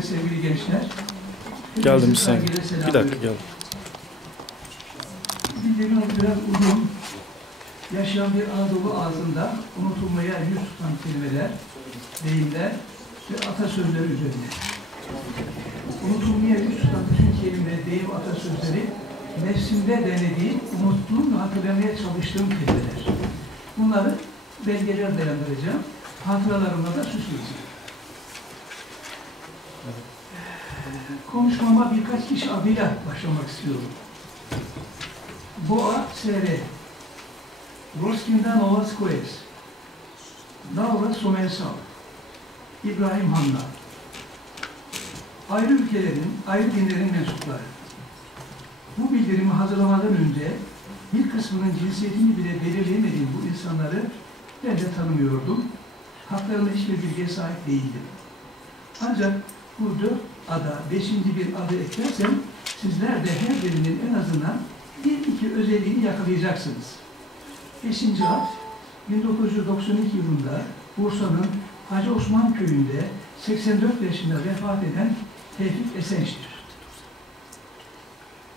ve sevgili gençler. Geldim bir saniye. Bir dakika geldim. Dillerimiz biraz uzun, yaşayan bir Anadolu ağzında unutulmaya yüz tutan kelimeler, deyimler ve atasözleri üzerine. Unutulmaya yüz tutan bütün kelime, deyim, atasözleri nefsimde denediğim, unuttuğum ve hatırlamaya çalıştığım kelimeler. Bunları belgeler dayandıracağım. Hatıralarımla da süsleyeceğim. Konuşmama birkaç kişi adıyla başlamak istiyorum. Boğa Sere, Roskinda Novas Koes, Laura Somersal, İbrahim Hanna. Ayrı ülkelerin, ayrı dinlerin mensupları. Bu bildirimi hazırlamadan önce bir kısmının cinsiyetini bile belirleyemediğim bu insanları ben de tanımıyordum. Haklarında hiçbir bilgiye sahip değildim. Ancak bu dört ada, beşinci bir adı eklersem sizler de her birinin en azından bir iki özelliğini yakalayacaksınız. Beşinci ad, 1992 yılında Bursa'nın Hacı Osman köyünde 84 yaşında vefat eden Tevfik Esenç'tir.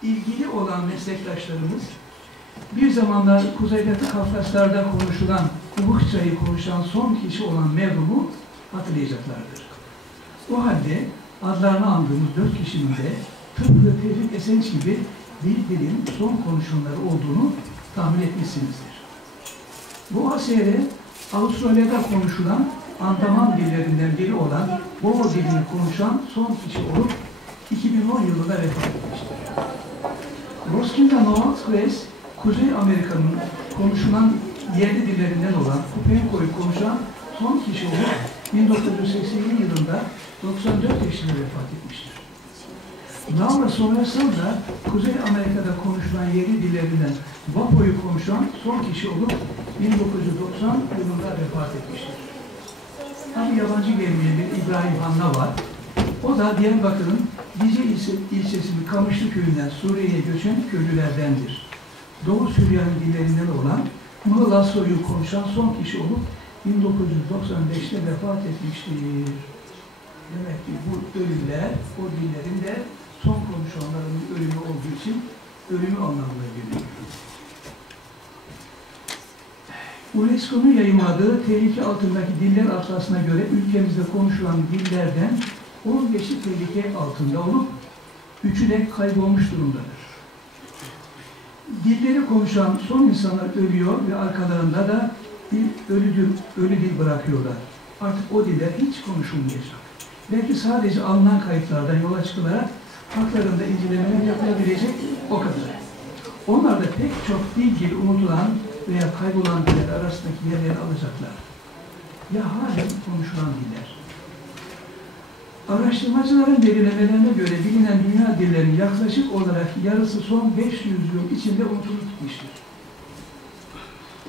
İlgili olan meslektaşlarımız bir zamanlar Kuzeybatı Kafkaslar'da konuşulan Kubukçayı konuşan son kişi olan mevrumu hatırlayacaklardır. O halde adlarını andığımız dört kişinin de tıpkı Tevfik Esenç gibi bir dilin son konuşanları olduğunu tahmin etmişsinizdir. Bu asere Avustralya'da konuşulan Andaman dillerinden biri olan Bobo dilini konuşan son kişi olup 2010 yılında vefat etmiştir. Roskinda Novaskres, Kuzey Amerika'nın konuşulan yerli dillerinden olan Kupenko'yu konuşan son kişi olup 1987 yılında 94 yaşında vefat etmiştir. Laura Somersal da Kuzey Amerika'da konuşulan yerli dillerinden Vapo'yu konuşan son kişi olup 1990 yılında vefat etmiştir. Tabi yabancı gelmeyen bir İbrahim Hanna var. O da Diyarbakır'ın ilçe- ilçesinin Kamışlı köyünden Suriye'ye göçen köylülerdendir. Doğu Süryani dillerinden olan Mılı Lasso'yu konuşan son kişi olup 1995'te vefat etmiştir. Demek ki bu ölümler o dillerin de son konuşanların ölümü olduğu için ölümü anlamına geliyor. UNESCO'nun yayınladığı tehlike altındaki diller atlasına göre ülkemizde konuşulan dillerden 15'i tehlike altında olup üçü de kaybolmuş durumdadır. Dilleri konuşan son insanlar ölüyor ve arkalarında da bir ölüdür, ölü dil bırakıyorlar. Artık o diller hiç konuşulmayacak. Belki sadece alınan kayıtlardan yola çıkılarak haklarında incelemeler yapılabilecek o kadar. Onlar da pek çok dil gibi unutulan veya kaybolan diller arasındaki yerleri alacaklar. Ya halen konuşulan diller. Araştırmacıların belirlemelerine göre bilinen dünya dillerinin yaklaşık olarak yarısı son 500 yıl içinde unutulup gitmiştir.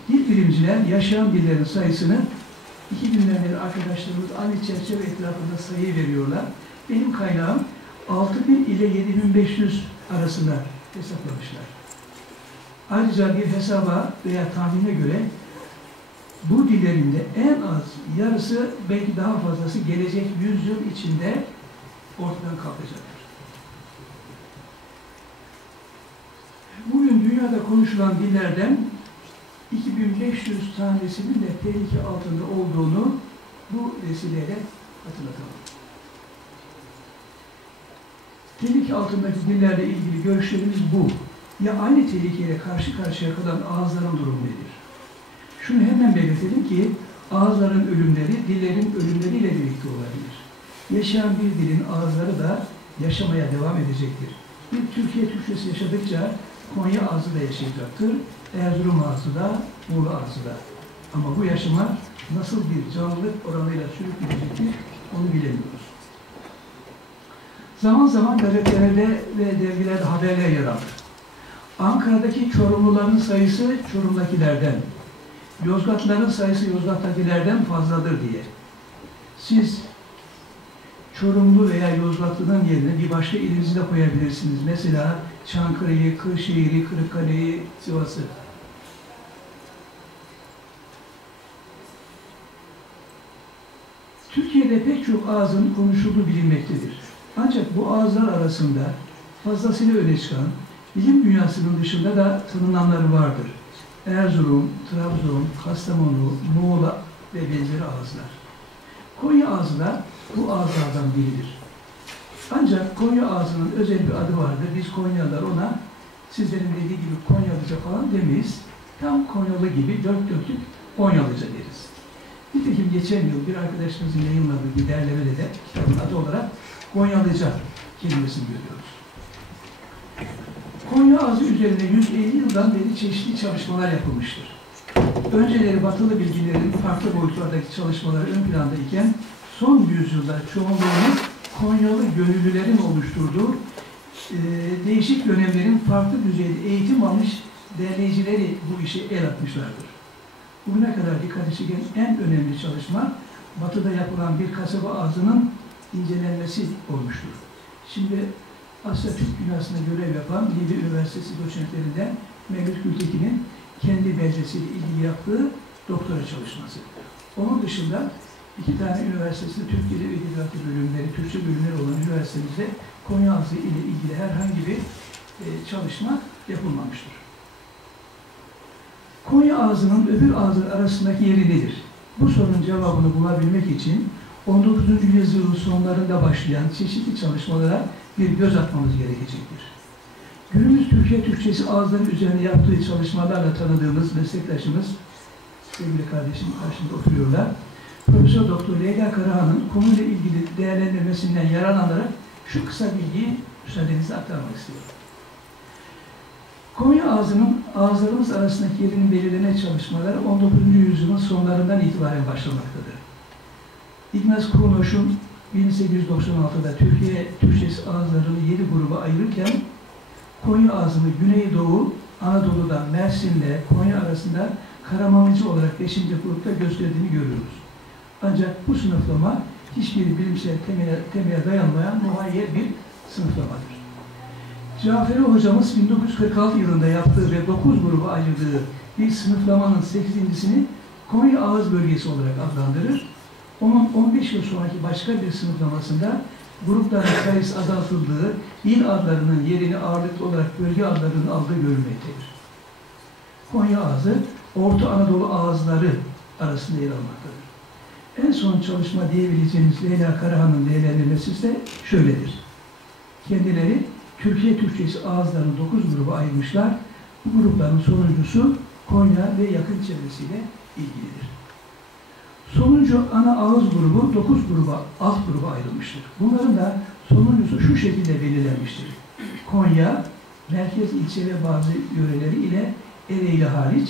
Dil bilimciler yaşayan dillerin sayısını 2000'den beri arkadaşlarımız aynı çerçeve etrafında sayı veriyorlar. Benim kaynağım 6000 ile 7500 arasında hesaplamışlar. Ayrıca bir hesaba veya tahmine göre bu dillerin de en az yarısı belki daha fazlası gelecek yüzyıl içinde ortadan kalkacaktır. Bugün dünyada konuşulan dillerden 2500 tanesinin de tehlike altında olduğunu bu vesileyle hatırlatalım. Tehlike altındaki dillerle ilgili görüşlerimiz bu. Ya aynı tehlikeyle karşı karşıya kalan ağızların durumu nedir? Şunu hemen belirtelim ki ağızların ölümleri dillerin ölümleriyle birlikte olabilir. Yaşayan bir dilin ağızları da yaşamaya devam edecektir. Bir Türkiye Türkçesi yaşadıkça Konya ağzı da yaşayacaktır. Erzurum ağzı da, Muğla ağzı da. Ama bu yaşama nasıl bir canlılık oranıyla sürükleyecektir onu bilemiyoruz. Zaman zaman gazetelerde ve dergilerde haberler yer alır. Ankara'daki Çorumluların sayısı Çorum'dakilerden, Yozgatlıların sayısı Yozgat'takilerden fazladır diye. Siz Çorumlu veya Yozgatlı'nın yerine bir başka ilinizi de koyabilirsiniz. Mesela Çankırı'yı, Kırşehir'i, Kırıkkale'yi, Sivas'ı. Türkiye'de pek çok ağzın konuşulduğu bilinmektedir. Ancak bu ağızlar arasında fazlasıyla öne çıkan, bilim dünyasının dışında da tanınanları vardır. Erzurum, Trabzon, Kastamonu, Muğla ve benzeri ağızlar. Konya ağzı da bu ağızlardan biridir. Ancak Konya ağzının özel bir adı vardır. Biz Konyalılar ona sizlerin dediği gibi Konyalıca falan demeyiz. Tam Konyalı gibi dört dörtlük Konyalıca deriz. Nitekim geçen yıl bir arkadaşımızın yayınladığı bir derlemede de kitabın adı olarak Konyalıca kelimesini görüyoruz. Konya ağzı üzerinde 150 yıldan beri çeşitli çalışmalar yapılmıştır. Önceleri batılı bilgilerin farklı boyutlardaki çalışmaları ön planda iken son yüzyılda çoğunluğunu Konyalı gönüllülerin oluşturduğu e, değişik dönemlerin farklı düzeyde eğitim almış derleyicileri bu işe el atmışlardır. Bugüne kadar dikkat çeken en önemli çalışma Batı'da yapılan bir kasaba ağzının incelenmesi olmuştur. Şimdi Asya Türk dünyasında görev yapan Libya Üniversitesi doçentlerinden Mevlüt Gültekin'in kendi belgesiyle ilgili yaptığı doktora çalışması. Onun dışında iki tane üniversitesinde Türk Dili ve Edebiyatı bölümleri, Türkçe bölümleri olan üniversitemizde Konya Ağzı ile ilgili herhangi bir e, çalışma yapılmamıştır. Konya ağzının öbür ağzı arasındaki yeri nedir? Bu sorunun cevabını bulabilmek için 19. yüzyılın sonlarında başlayan çeşitli çalışmalara bir göz atmamız gerekecektir. Günümüz Türkiye Türkçesi ağızları üzerine yaptığı çalışmalarla tanıdığımız meslektaşımız, sevgili kardeşim karşımda oturuyorlar, Profesör Doktor Leyla Karahan'ın konuyla ilgili değerlendirmesinden yararlanarak şu kısa bilgiyi müsaadenizle aktarmak istiyorum. Konya ağzının ağızlarımız arasındaki yerinin belirleme çalışmaları 19. yüzyılın sonlarından itibaren başlamaktadır. Ignaz Kronoş'un 1896'da Türkiye Türkçesi ağızlarını 7 gruba ayırırken Konya ağzını Güneydoğu, Anadolu'da Mersin'le Konya arasında Karamanlıcı olarak 5. grupta gösterdiğini görüyoruz. Ancak bu sınıflama hiçbir bilimsel temele, temele dayanmayan muhayyer bir sınıflamadır. Caferi hocamız 1946 yılında yaptığı ve 9 gruba ayırdığı bir sınıflamanın 8.sini Konya Ağız Bölgesi olarak adlandırır. Onun 15 yıl sonraki başka bir sınıflamasında grupların sayısı azaltıldığı, il adlarının yerini ağırlıklı olarak bölge adlarının aldığı görülmektedir. Konya Ağzı, Orta Anadolu ağızları arasında yer almaktadır. En son çalışma diyebileceğimiz Leyla Karahan'ın değerlendirmesi ise şöyledir. Kendileri Türkiye Türkçesi ağızlarını 9 gruba ayırmışlar. Bu grupların sonuncusu Konya ve yakın çevresiyle ilgilidir. Sonuncu ana ağız grubu 9 gruba, alt gruba ayrılmıştır. Bunların da sonuncusu şu şekilde belirlenmiştir. Konya, merkez ilçe ve bazı yöreleri ile Ereğli hariç,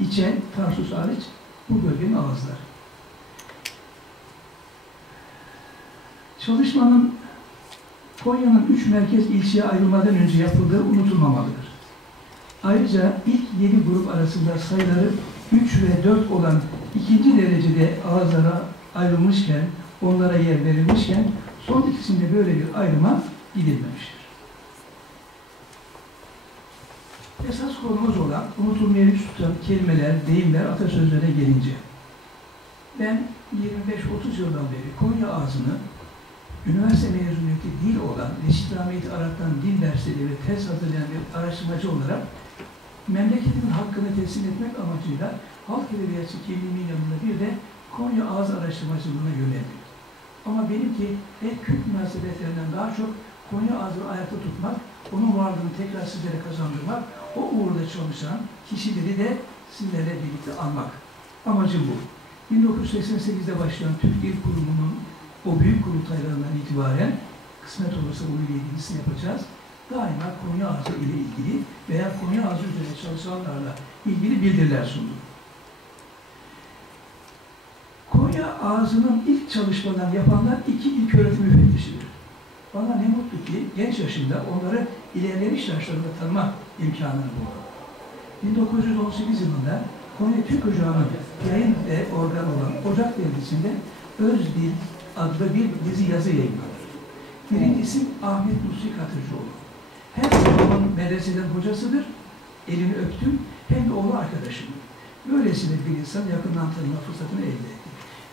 İçen, Tarsus hariç bu bölgenin ağızları. Çalışmanın Konya'nın üç merkez ilçeye ayrılmadan önce yapıldığı unutulmamalıdır. Ayrıca ilk yedi grup arasında sayıları 3 ve 4 olan ikinci derecede ağızlara ayrılmışken, onlara yer verilmişken son ikisinde böyle bir ayrıma gidilmemiştir. Esas konumuz olan unutulmaya yüz tutan kelimeler, deyimler, atasözlerine gelince ben 25-30 yıldan beri Konya ağzını üniversite mezuniyeti dil olan Reşit Rahmet Arak'tan dil dersleri ve tez hazırlayan bir araştırmacı olarak memleketimin hakkını teslim etmek amacıyla halk edebiyatçı kimliğimin yanında bir de Konya ağız araştırmacılığına yöneldim. Ama benimki hep Kürt münasebetlerinden daha çok Konya ağzını ayakta tutmak, onun varlığını tekrar sizlere kazandırmak, o uğurda çalışan kişileri de sizlerle birlikte anmak. Amacım bu. 1988'de başlayan Türk Dil Kurumu'nun o büyük kurultaylarından itibaren kısmet olursa bu ile ilgilisini yapacağız. Daima Konya ağzı ile ilgili veya Konya ağzı üzerine çalışanlarla ilgili bildiriler sundum. Konya ağzının ilk çalışmalarını yapanlar iki ilk öğretim müfettişidir. Bana ne mutlu ki genç yaşında onları ilerlemiş yaşlarında tanıma imkanını buldum. 1918 yılında Konya Türk Ocağı'nın yayın ve organ olan Ocak Dergisi'nde Öz Dil adlı bir dizi yazı yayınladı. Birincisi Ahmet Nusri Katırcıoğlu. Hem babamın medreseden hocasıdır, elini öptüm, hem de oğlu arkadaşım. Böylesine bir insan yakından tanıma fırsatını elde etti.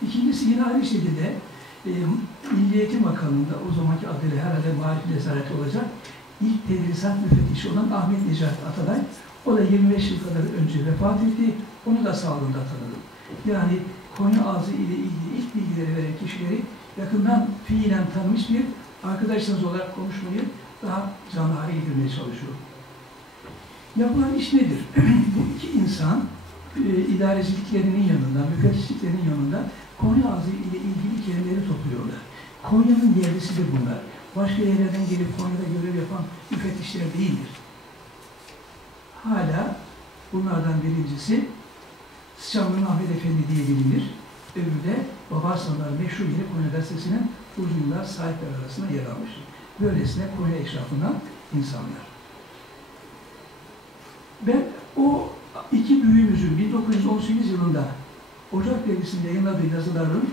İkincisi yine aynı şekilde e, Milli Eğitim Bakanlığı'nda o zamanki adıyla herhalde Marif Nezareti olacak ilk tedrisat müfettişi olan Ahmet Necati Atalay o da 25 yıl kadar önce vefat etti. Onu da sağlığında tanıdım. Yani Konya ağzı ile ilgili ilk bilgileri veren kişileri yakından fiilen tanımış bir arkadaşınız olarak konuşmayı daha canlı hale getirmeye çalışıyorum. Yapılan iş nedir? Bu iki insan e, idareciliklerinin yanında, müfettişliklerinin yanında Konya ağzı ile ilgili kelimeleri topluyorlar. Konya'nın yerlisidir bunlar. Başka yerlerden gelip Konya'da görev yapan müfettişler değildir. Hala bunlardan birincisi Sıçanlı Ahmet Efendi diye bilinir. Öbürü de Babasanlar meşhur yeri Konya Gazetesi'nin uzun yıllar sahipler arasında yer almıştır. Böylesine Konya eşrafından insanlar. Ben o iki büyüğümüzün 1918 yılında Ocak dergisinde yayınladığı yazıların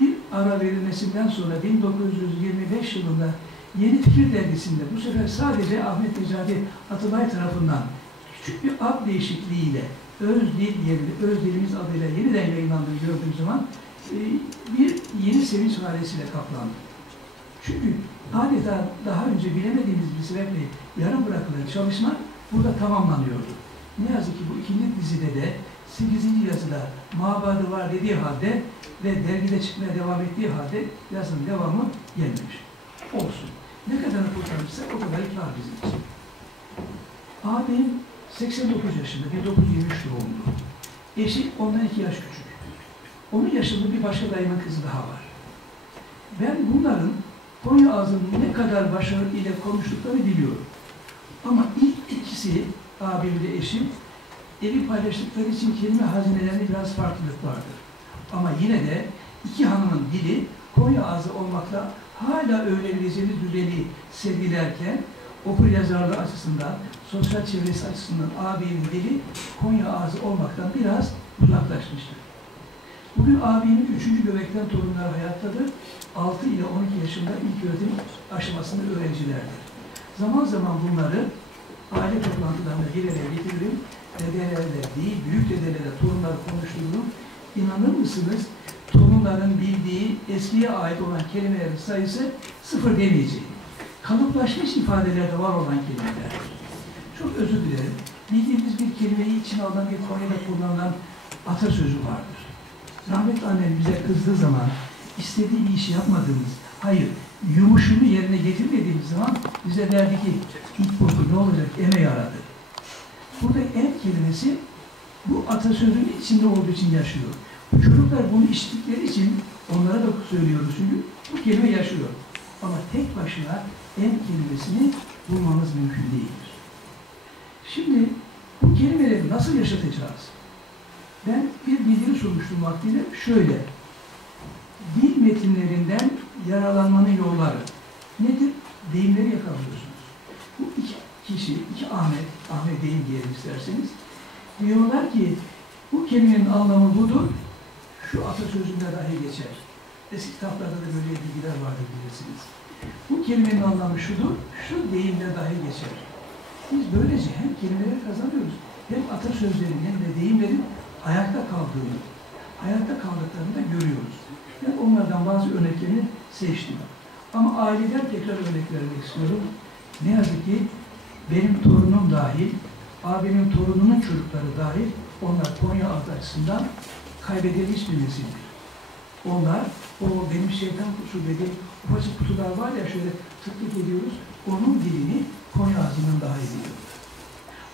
bir ara verilmesinden sonra 1925 yılında Yeni Fikir dergisinde bu sefer sadece Ahmet Necati Atabay tarafından küçük bir ad değişikliğiyle öz dil yerine, öz dilimiz adıyla yeniden yayınlandığını gördüğüm zaman e, bir yeni sevinç halesiyle kaplandı. Çünkü adeta daha önce bilemediğimiz bir sebeple yarım bırakılan çalışma burada tamamlanıyordu. Ne yazık ki bu ikinci dizide de 8. yazıda mabadı var dediği halde ve dergide çıkmaya devam ettiği halde yazının devamı gelmemiş. Olsun. Ne kadar kurtarırsa o kadar kâr bizim için. Abim 89 yaşında, 1923 doğumlu. Eşi ondan iki yaş küçük. Onun yaşında bir başka dayımın kızı daha var. Ben bunların Konya ağzının ne kadar başarılı ile konuştuklarını biliyorum. Ama ilk ikisi, abimle eşim, evi paylaştıkları için kelime hazinelerinde biraz farklılık vardır. Ama yine de iki hanımın dili Konya ağzı olmakla hala öğrenebileceğimiz düzeni sergilerken okur yazarlığı açısından, sosyal çevresi açısından abinin dili Konya ağzı olmaktan biraz uzaklaşmıştır. Bugün abimin üçüncü göbekten torunları hayattadır. 6 ile 12 yaşında ilk öğretim aşamasında öğrencilerdir. Zaman zaman bunları aile toplantılarında bir araya getiririm. Dedelerle değil, büyük dedelerle torunları konuştururum. İnanır mısınız? Torunların bildiği eskiye ait olan kelimelerin sayısı sıfır demeyeceğim. Kalıplaşmış ifadelerde var olan kelimeler. Çok özür dilerim. Bildiğimiz bir kelimeyi içine alan bir konuda kullanılan atasözü vardır. Rahmetli annem bize kızdığı zaman istediği bir işi yapmadığımız, hayır, yumuşunu yerine getirmediğimiz zaman bize derdi ki ilk boku ne olacak emeği aradı. Burada em kelimesi bu atasözünün içinde olduğu için yaşıyor. Çocuklar bunu içtikleri için onlara da söylüyoruz çünkü bu kelime yaşıyor. Ama tek başına em kelimesini bulmamız mümkün değildir. Şimdi bu kelimeleri nasıl yaşatacağız? Ben bir bildiri sunmuştum vaktiyle şöyle. Dil metinlerinden yaralanmanın yolları. Nedir? Deyimleri yakalıyorsunuz. Bu iki kişi, iki Ahmet, Ahmet deyim diyelim isterseniz, diyorlar ki bu kelimenin anlamı budur, şu atasözünde dahi geçer. Eski kitaplarda da böyle bilgiler vardır bilirsiniz. Bu kelimenin anlamı şudur, şu deyimle dahi geçer. Biz böylece hem kelimeleri kazanıyoruz, hem atasözlerinin ve deyimlerin ayakta kaldığını, hayatta kaldıklarını da görüyoruz. Ben onlardan bazı örneklerini seçtim. Ama aileden tekrar örnek vermek istiyorum. Ne yazık ki benim torunum dahil, abimin torununun çocukları dahil, onlar Konya adı açısından kaybedilmiş bir nesildir. Onlar, o benim şeytan dediğim ufacık kutular var ya şöyle tıklık ediyoruz, onun dilini Konya ağzından daha iyi biliyorlar.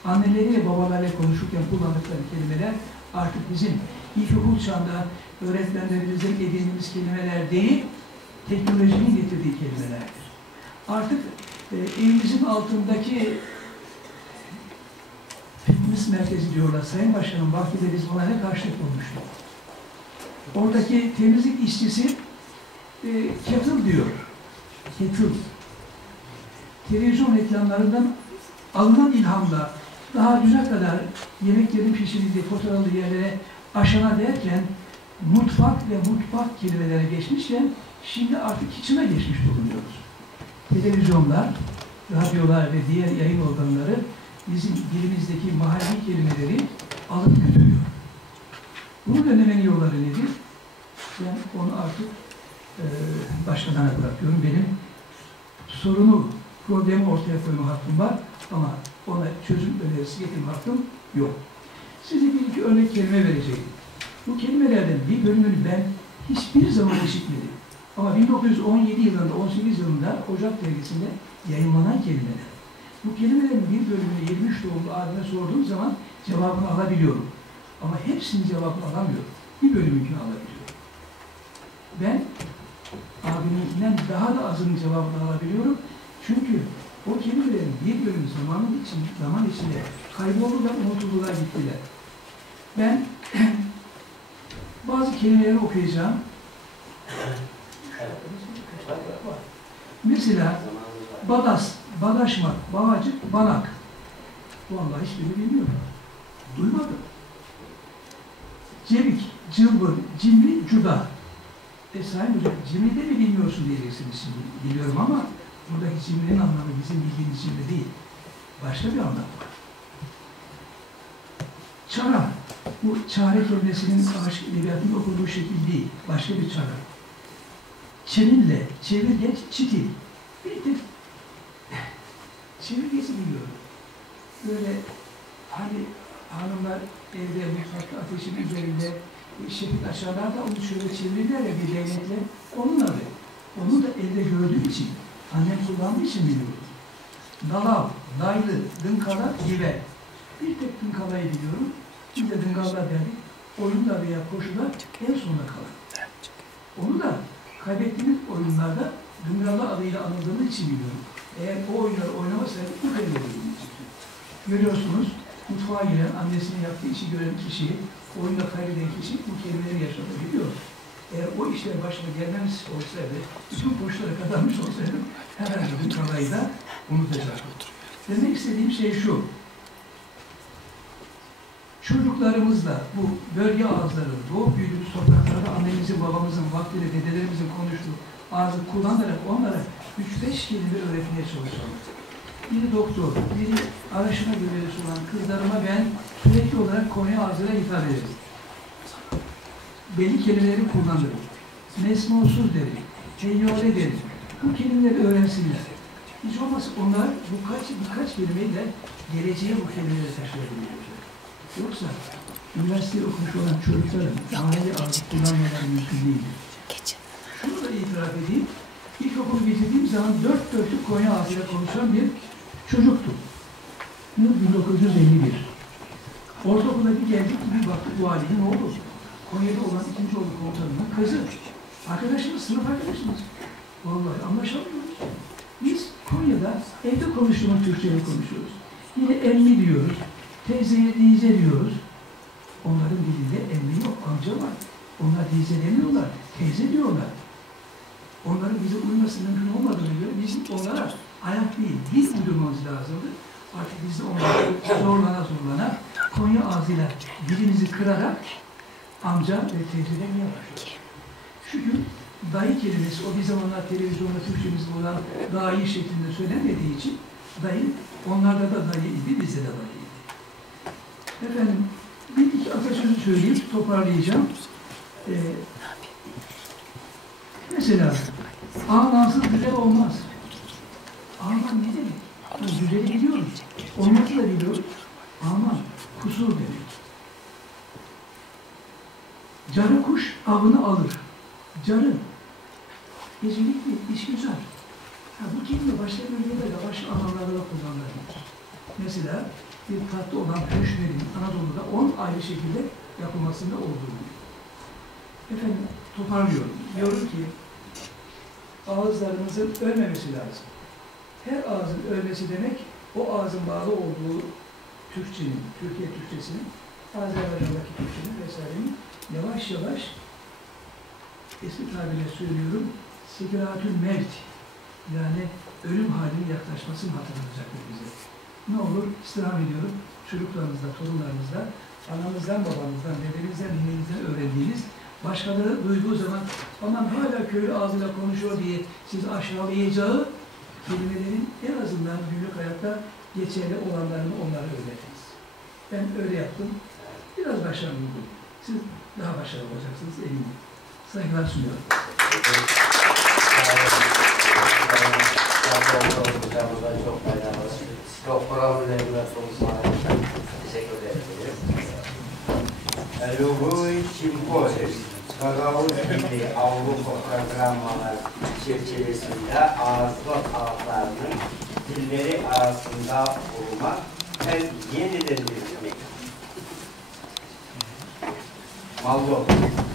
Anneleriyle babalarıyla konuşurken kullandıkları kelimeler artık bizim ilkokul çağında öğretmenlerimizden edindiğimiz kelimeler değil, teknolojinin getirdiği kelimelerdir. Artık e, evimizin altındaki fitness merkezi diyorlar. Sayın Başkanım vaktinde biz buna ne karşılık olmuştuk. Oradaki temizlik işçisi e, kettle diyor. Kettle. Televizyon reklamlarından alınan ilhamla daha düne kadar yemeklerin pişirildiği fotoğraflı yerlere aşana derken mutfak ve mutfak kelimelere geçmişken şimdi artık kitchen'a geçmiş bulunuyoruz. Televizyonlar, radyolar ve diğer yayın organları bizim dilimizdeki mahalli kelimeleri alıp götürüyor. Bunu önlemenin yolları nedir? Ben onu artık e, başkalarına bırakıyorum. Benim sorunu, problemi ortaya koyma hakkım var ama ona çözüm önerisi getirme hakkım yok. Size bir iki örnek kelime vereceğim. Bu kelimelerden bir bölümünü ben hiçbir zaman işitmedim. Ama 1917 yılında, 18 yılında Ocak dergisinde yayınlanan kelimeler. Bu kelimelerin bir bölümünü 23 doğumlu abime sorduğum zaman cevabını alabiliyorum. Ama hepsinin cevabını alamıyorum. Bir bölümünkünü alabiliyorum. Ben abiminkinden daha da azının cevabını alabiliyorum. Çünkü o kelimelerin bir bölümü zamanın için, zaman içinde kayboldular, unutuldular, gittiler. Ben bazı kelimeleri okuyacağım. Mesela badas, badaşmak, bağcık, banak. Vallahi hiçbirini bilmiyorum. Duymadım. Cevik, cılbır, cimri, cuda. E Sayın Hocam, cimri de mi bilmiyorsun diyeceksiniz şimdi. Biliyorum ama buradaki cimrinin anlamı bizim bildiğimiz cimri değil. Başka bir anlam var. Çara, bu çare kelimesinin aşk edebiyatında okunduğu şekil değil. Başka bir çara. Çevirle, çevirgeç, çitil. Bir tek çevirgesi biliyorum. Böyle hani hanımlar evde mutfakta ateşin üzerinde şefik açarlar da onu şöyle çevirirler ya bir değnekle. Onun adı. Onu da elde gördüğüm için, annem kullandığı için biliyorum. Dalav, daylı, dınkala, gibi. Bir tek dınkalayı biliyorum. Bir de dıngalla derdik. Oyunda veya koşuda en sonunda kalan. Onu da kaybettiğimiz oyunlarda Dungalla adıyla anıldığımız için biliyorum. Eğer o oyunları oynamasaydık bu için. Görüyorsunuz, mutfağa giren, annesinin yaptığı işi gören kişi, oyunda kaybeden kişi bu kelimeleri yaşatabiliyor. Eğer o işler başına gelmemiş olsaydı, bütün koşulları kazanmış olsaydım, herhalde bu kalayı da unutacaktım. Demek istediğim şey şu, çocuklarımızla bu bölge ağızları, doğup büyüdüğümüz topraklarda annemizin, babamızın, vaktiyle dedelerimizin konuştuğu ağzı kullanarak onlara 3-5 kelime öğretmeye çalışalım. Biri doktor, biri araştırma görevlisi olan kızlarıma ben sürekli olarak Konya ağzıyla hitap ederim. Belli kelimeleri kullanırım. Mesmunsuz derim, teyyare derim. Bu kelimeleri öğrensinler. Hiç olmazsa onlar bu kaç, birkaç kelimeyle geleceğe bu kelimeleri taşıyabilecekler. Yoksa üniversite okumuş olan çocukların mahalle ağzı kullanmaları mümkün değildir. Şunu da itiraf edeyim. İlkokulu bitirdiğim zaman dört dörtlük Konya ağzıyla konuşan bir çocuktum. Yıl 1951. Ortaokula bir geldik bir baktık bu ailenin oğlu. Konya'da olan ikinci oğlu komutanının kızı. Arkadaşımız, sınıf arkadaşımız. Vallahi anlaşamıyoruz. Biz Konya'da evde konuştuğumuz Türkçe'yi konuşuyoruz. Yine emmi diyoruz, teyzeye dize diyoruz. Onların dilinde emmi yok, amca var. Onlar dize demiyorlar, teyze diyorlar. Onların bize uyması mümkün olmadığını göre bizim onlara ayak değil, dil uydurmamız lazımdı. Artık biz de onlara zorlana zorlana Konya ağzıyla dilimizi kırarak amca ve teyze demeye başlıyoruz. Çünkü dayı kelimesi o bir zamanlar televizyonda Türkçemizde olan dayı şeklinde söylenmediği için dayı onlarda da dayı idi, bizde de dayı idi. Efendim bir iki atasözü söyleyip toparlayacağım. Ee, mesela ağlansız güzel olmaz. Ağlan ne demek? Güzeli biliyoruz. Olması da biliyoruz. Ama kusur demek. Carı kuş avını alır. Carı. Gecelikli, iş güzel. Ha, bu kelime başka bölgede de başka anlamlarda da kullanılır. Mesela bir tatlı olan püşmerin Anadolu'da on ayrı şekilde yapılmasında olduğu gibi. Efendim toparlıyorum. Diyorum ki ağızlarımızın ölmemesi lazım. Her ağzın ölmesi demek o ağzın bağlı olduğu Türkçenin, Türkiye Türkçesinin, Azerbaycan'daki Türkçenin vesairenin yavaş yavaş eski tabirle söylüyorum sikiratül mevt yani ölüm halinin yaklaşmasını hatırlatacaktır bize. Ne olur istirham ediyorum çocuklarınızda, torunlarınızda anamızdan, babamızdan, dedemizden, ninemizden öğrendiğiniz başkaları duyduğu zaman aman hala köylü ağzıyla konuşuyor diye sizi aşağılayacağı kelimelerin en azından günlük hayatta geçerli olanlarını onlara öğretiniz. Ben öyle yaptım. Biraz başarılı oldum. Siz daha başarılı olacaksınız eminim. Saygılar sunuyorum. çok faydalı. Doktora Gagavuz Birliği Avrupa programları çerçevesinde ağızlık halklarının dilleri arasında bulunmak hem yeniden üretmek. Moldova.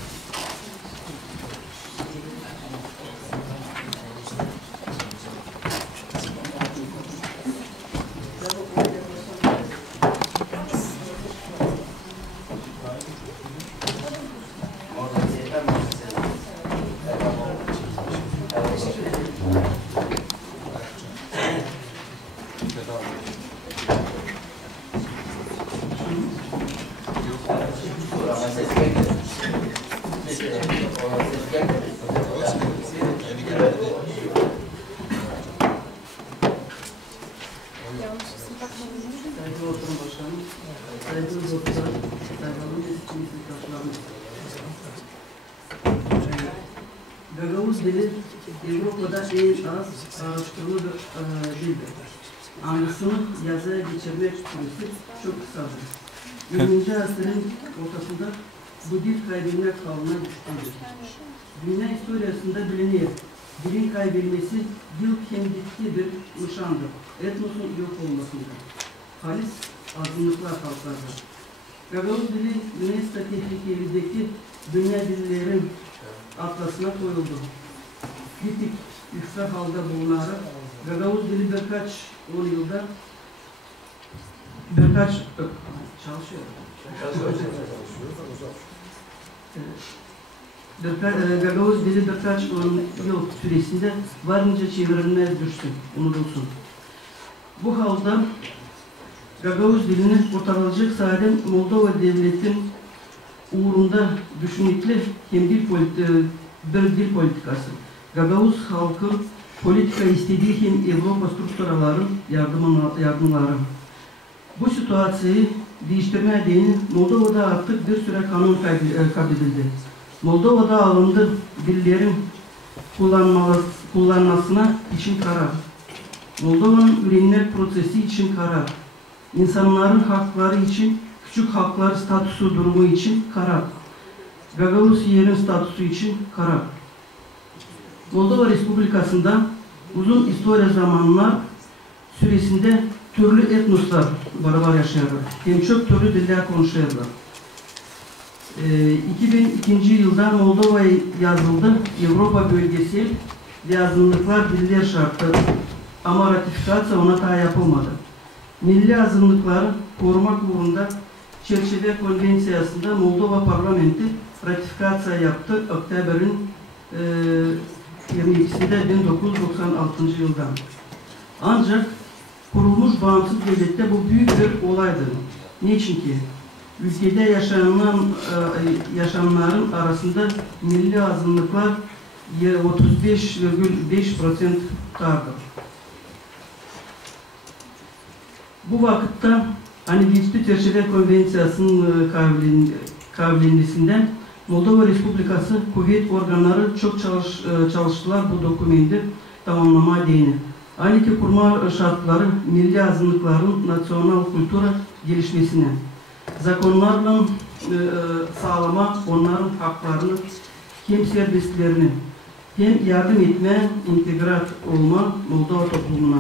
Gagavuz dili Avrupa'da en az araştırılı bir e, dildir. Anısını yazıya geçirmek süresi çok kısadır. 20. asrın ortasında bu dil kaybetmek halına düştüdür. Dünya historiasında biliniyor. Dilin kaybedilmesi dil kendisi bir nişandır. Etnosun yok olmasıdır. Halis azınlıklar halklardır. Gagavuz dili UNESCO Tehlikeli'deki dünya dillerin atlasına koyuldu. Gittik yüksek halde bulunarak Gagavuz dili birkaç on yılda birkaç çalışıyor. Birkaç, e, Gagavuz dili birkaç on yıl süresinde varınca çevrilmez düştü, unutulsun. Bu halde Gagavuz dilini kurtarılacak sayede Moldova devletin uğrunda düşünükli hem dil politi- bir dil politikası. Gagavuz halkı politika istediği hem Avrupa strukturaların yardımları. Bu situasyoyu değiştirmeye değin Moldova'da artık bir süre kanun e, kaybedildi. Moldova'da alındı dillerin kullanmasına için karar. Moldova'nın üretimler prosesi için karar. İnsanların hakları için, küçük haklar statüsü durumu için karar. Gagavuz yerin statüsü için karar. Moldova Respublikası'nda uzun historia zamanlar süresinde türlü etnoslar beraber yaşıyorlar. Hem çok türlü diller konuşuyorlar. Ee, 2002 yılda Moldova'ya yazıldı. Avrupa bölgesi yazınlıklar diller şartı ama ratifikasyon ona daha yapılmadı. Milli azınlıkları korumak uğrunda Çerçeve Konvensiyası'nda Moldova Parlamenti ratifikasyon yaptı Oktober'in e, 22'sinde 1996 yılda. Ancak kurulmuş bağımsız devlette bu büyük bir olaydır. Niçin ki? Ülkede yaşanan e, yaşayanların arasında milli azınlıklar 35,5% vardır. Bu vakitte hani Hiçbir Çerçeve Konvensiyası'nın e, kavlinlisinden Moldova Respublikası kuvvet organları çok çalış, e, çalıştılar bu dokumenti tamamlamaya değinir. Aynı ki kurma şartları milli azınlıkların nasyonal kültüre gelişmesine, zakonlarla e, sağlama onların haklarını, hem serbestlerini, hem yardım etme, integrat olma Moldova toplumuna.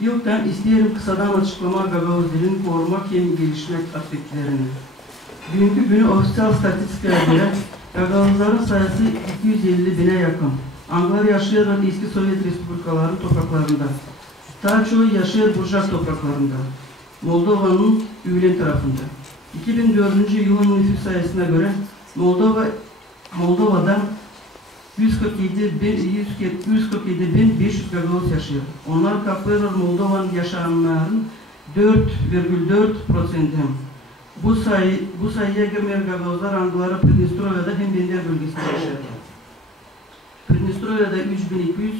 Yoktan isteyelim kısadan açıklama Gagavuz dilini korumak hem gelişmek aspektlerini. Bugünkü günü ofisiyel statistikaya göre Gagavuzların sayısı 250 bine yakın. Anglar yaşıyorlar eski Sovyet Respublikaların topraklarında. Daha çoğu yaşıyor Burjak topraklarında. Moldova'nın Ülen tarafında. 2004 yılın nüfus sayısına göre Moldova Moldova'da 147 bin, 147 bin 500 Gagavuz yaşıyor. Onlar kaplıyorlar Moldova'nın yaşayanların 4,4 prosenti. Bu sayı bu sayıya girmeyen Gagavuzlar Anglara Pridnestrova'da hem Bender bölgesinde yaşıyor. Pridnestrova'da 3200,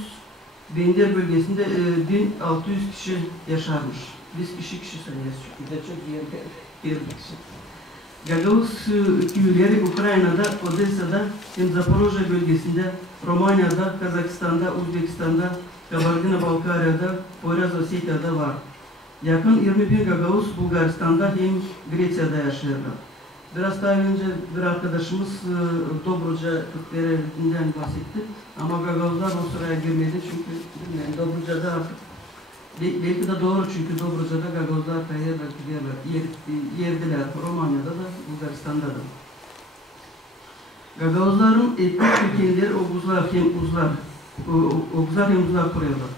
Bender bölgesinde e, 1600 kişi yaşarmış. Biz kişi kişi sayıyoruz. Bir de çok yer, yer kişi. Gagavuz köyleri Ukrayna'da, Odessa'da, hem Zaporojye bölgesinde, Romanya'da, Kazakistan'da, Uzbekistan'da, Kabardino-Balkarya'da, Poyraz Ossetya'da var. Yakın 20 bin Gagavuz Bulgaristan'da hem Grecya'da yaşıyorlar. Biraz daha önce bir arkadaşımız e, Dobruca Türklerinden bahsetti. Ama Gagavuzlar o sıraya girmedi çünkü bilmiyorum, Dobruca'da artık belki de doğru çünkü kayırlar, gidiyorlar. Yer, yerdiler Romanya'da da Bulgaristan'da da. Gagavuzların etnik kökenleri Oğuzlar hem Uzlar, O- Oğuzlar hem Uzlar kuruyorlar.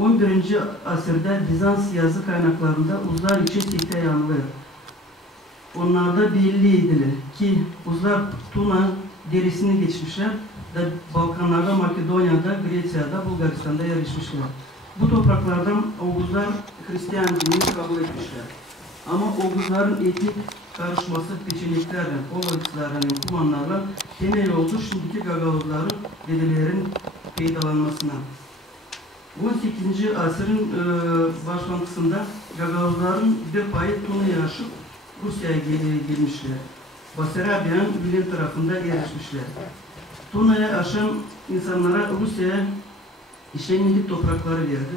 11. asırda Bizans yazı kaynaklarında Uzlar için sekte yanılıyor. Onlarda belliydi ki Uzlar Tuna derisini geçmişler ve Balkanlarda, Makedonya'da, Grecya'da, Bulgaristan'da yerleşmişler. Bu topraklardan Oğuzlar Hristiyan dinini kabul etmişler. Ama Oğuzların etnik karışması peçeneklerle, Polovislerle, Kumanlarla temel oldu şimdiki Gagavuzların dedelerin faydalanmasına. 18. asırın e, başlangıcında Gagavuzların bir payı Tuna'ya aşıp Rusya'ya gel- gelmişler. Basarabiyan Vilin tarafında yerleşmişler. Tuna'ya aşan insanlara Rusya'ya işlemlilik toprakları verdi.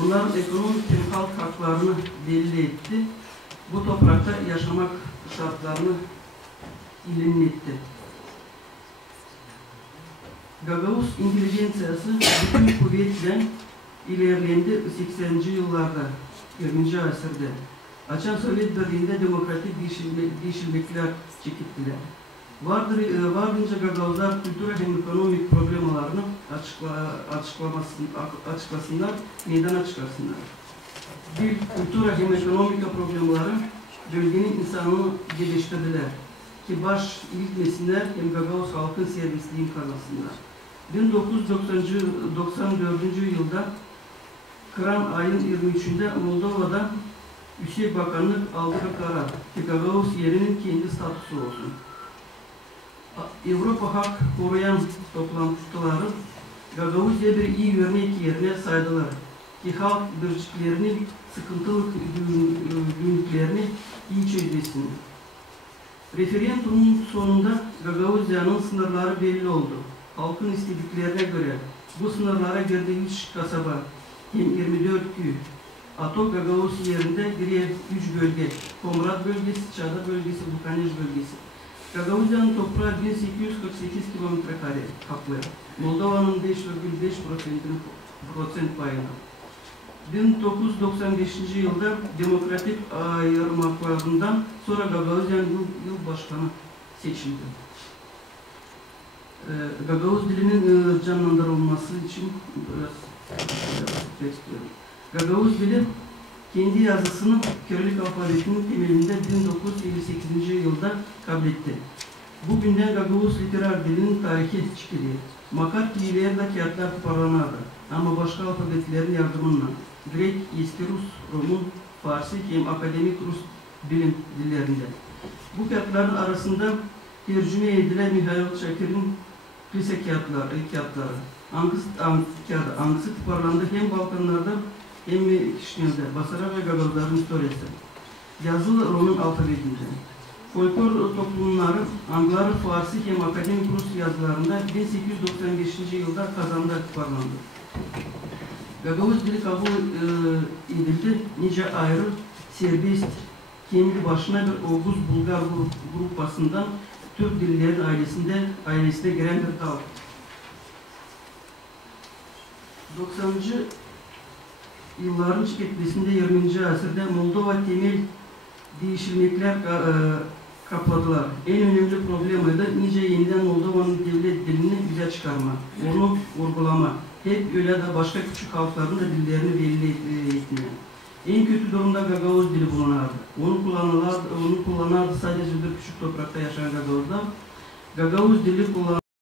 Onların ekonomik hem halk haklarını belli etti. Bu toprakta yaşamak şartlarını ilim etti. Gagavuz intelijansiyası bütün kuvvetle ilerlendi 80. yıllarda, 20. asırda. Açan Sovyet Birliği'nde demokratik değişilmekler çekittiler. Vardır, e, vardınca Gagavuzlar kültürel hem ekonomik problemalarını açıkla, açıklamasın, açıklasınlar, meydana çıkarsınlar. Dil, kültürel hem ekonomik problemaları bölgenin insanını geliştirdiler. Ki baş ilgmesinler hem Gagavuz halkın servisliğini kazansınlar. 1994 yılda Kıran ayın 23'ünde Moldova'da Üsey Bakanlık aldığı karar Gagavuz yerinin kendi statüsü olsun. Avrupa Hak Koruyan toplantıları Gagavuzya bir iyi örnek yerine saydılar ki halk birliklerinin sıkıntılı günlüklerini iyi çözmesin. Referandumun sonunda Gagavuzya'nın sınırları belli oldu. Halkın istediklerine göre bu sınırlara girdi 3 kasaba, hem 24 köy, Atok Gagavuz yerinde yer, 3 bölge, Komrat bölgesi, Çada bölgesi, Bukanej bölgesi. гагаузияның топырағы бес екі жүз қырық сегіз километр каре қаплы молдованың беш бүтін беш процент пайызы 1995 жылда демократик айырма sonra сора yıl, үл başkanı seçildi. Гагауз Gagavuz dilinin kendi yazısını Kirilik alfabetinin temelinde 1958 yılda kabul etti. Bugünden Gagavuz literar dilinin tarihi çıkılıyor. Makar kelimelerle kağıtlar toparlanardı. Ama başka alfabetlerin yardımıyla Grek, eski Rus, Romun, Farsi hem akademik Rus bilim dillerinde. Bu kağıtların arasında tercüme edilen Mihail Şakir'in lise kağıtları, kağıtları, Angıs, Angıs kağıdı, Angıs'ı toparlandı hem Balkanlarda hem Kişinev'de, Basara ve Gagavuzların historisi. Yazılı Roman alfabetinde. Folklor toplumları Anglar, Farsi hem akademik Rus yazılarında 1895 yılda Kazan'da toparlandı. Gagavuz dili kabul e, edildi. Nice ayrı, serbest, kendi başına bir Oğuz Bulgar grup, grupasından Türk dillerin ailesinde ailesine giren bir dal. 90. yılların tüketmesinde 20. asırda Moldova temel değişilmekler e, kapladılar. En önemli problemi de nice yeniden Moldova'nın devlet dilini güzel çıkarma, onu vurgulama. Hep öyle de başka küçük halkların da dillerini belli e, etme. En kötü durumda Gagavuz dili bulunardı. Onu kullanırlardı, onu kullanardı sadece bir küçük toprakta yaşayan Gagavuzlar. Gagavuz dili kullan